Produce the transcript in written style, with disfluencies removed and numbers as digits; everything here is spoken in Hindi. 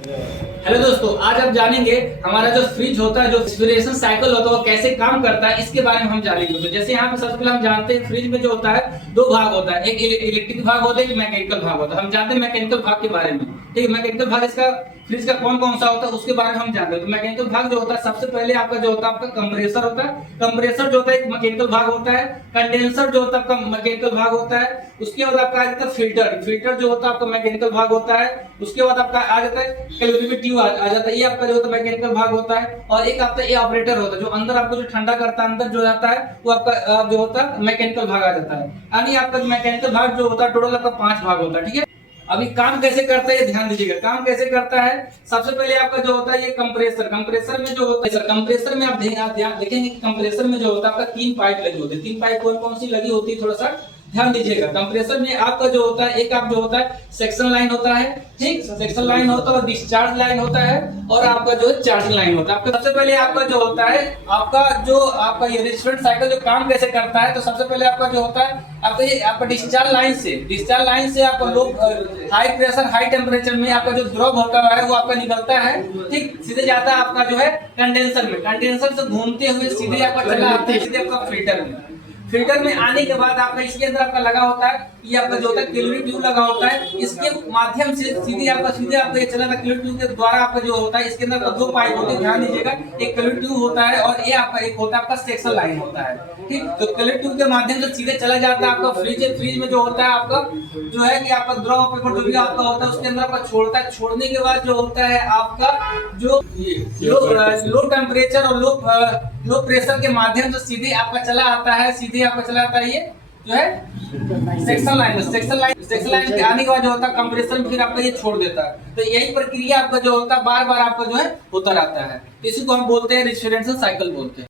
हेलो दोस्तों, आज हम जानेंगे हमारा जो फ्रिज होता है, जो रेफ्रिजरेशन साइकिल होता है वो कैसे काम करता है, इसके बारे में हम जानेंगे। तो जैसे यहाँ पे सबसे पहले हम जानते हैं फ्रिज में जो होता है दो भाग होता है, एक इलेक्ट्रिक भाग होता है, एक मैकेनिकल भाग होता है। हम जानते हैं मैकेनिकल भाग के बारे में। ठीक है, मैकेनिकल भाग इसका फ्रिज का कौन कौन सा होता है उसके बारे में हम जानते हैं। तो मैकेनिकल भाग जो होता है सबसे पहले आपका जो होता है आपका कंप्रेसर होता है। कंप्रेसर जो होता है एक मैकेनिकल भाग होता है। कंडेंसर जो होता है आपका मैकेनिकल भाग होता है। उसके बाद आपका आ जाता है फिल्टर। फिल्टर जो होता है आपका मैकेनिकल भाग होता है। उसके बाद आपका आ जाता है कैलोरीमेट्रिक ट्यूब आ जाता है, ये आपका जो होता है मैकेनिकल भाग होता है। और एक आपका ये ऑपरेटर होता है जो अंदर आपको जो ठंडा करता है, अंदर जो जाता है वो आपका जो होता है मैकेनिकल भाग आ जाता है। यानी आपका मैकेनिकल भाग जो होता है टोटल आपका 5 भाग होता है। ठीक है, अभी काम कैसे करता है ये ध्यान दीजिएगा। काम कैसे करता है, सबसे पहले आपका जो होता है ये कंप्रेसर। कंप्रेसर में जो होता है कंप्रेसर में आप ध्यान देखेंगे कि कंप्रेसर में जो होता है आपका 3 पाइप लगी होती है। 3 पाइप कौन कौन सी लगी होती है थोड़ा सा ध्यान दीजिएगा। कंप्रेसर में आपका जो होता है एक आप जो होता है सेक्शन लाइन होता है। ठीक, सेक्शन लाइन होता है और डिस्चार्ज लाइन होता है और आपका जो है चार्जिंग लाइन होता है। आपका सबसे पहले आपका जो होता है आपका ये रेफ्रिजरेशन साइकिल जो काम कैसे करता है, तो सबसे पहले आपका जो होता है आपका ये आपका डिस्चार्ज लाइन से आपका लो हाई प्रेशर हाई टेम्परेचर में आपका जो द्रव होता है वो आपका निकलता है। ठीक, सीधे जाता है आपका जो है कंडेंसर में। कंडेंसर से घूमते हुए सीधे आपका चला आता है सीधे आपका फिल्टर में। फिल्टर में आने के बाद आपका इसके अंदर आपका लगा होता है, ये आपका जो होता है कैलोरी ट्यूब लगा होता है। इसके माध्यम से सीधे आपका ये चला था कैलोरी ट्यूब के द्वारा आपका जो होता है इसके अंदर आपका 2 पाइप होते हैं, ध्यान दीजिएगा। एक कैलोरी ट्यूब होता है और ये आपका एक होता है आपका सेक्शन लाइन होता है। ठीक, तो कैलोरी ट्यूब के माध्यम से सीधे चला जाता है आपका फ्रिज में जो होता है आपका जो है कि आपका द्रव पेपर जो भी आपका होता है उसके अंदर आपका छोड़ता है। छोड़ने के बाद जो होता है आपका जो लो टेम्परेचर और लो प्रेशर के माध्यम से सीधे आपका चला आता है ये जो है सेक्शन लाइन के आने के बाद जो होता है कंप्रेसर फिर आपका ये छोड़ देता है। तो यही प्रक्रिया आपका जो होता है बार बार आपका जो है होता रहता है। इसी को हम बोलते हैं रेफ्रिजरेशन साइकिल बोलते हैं।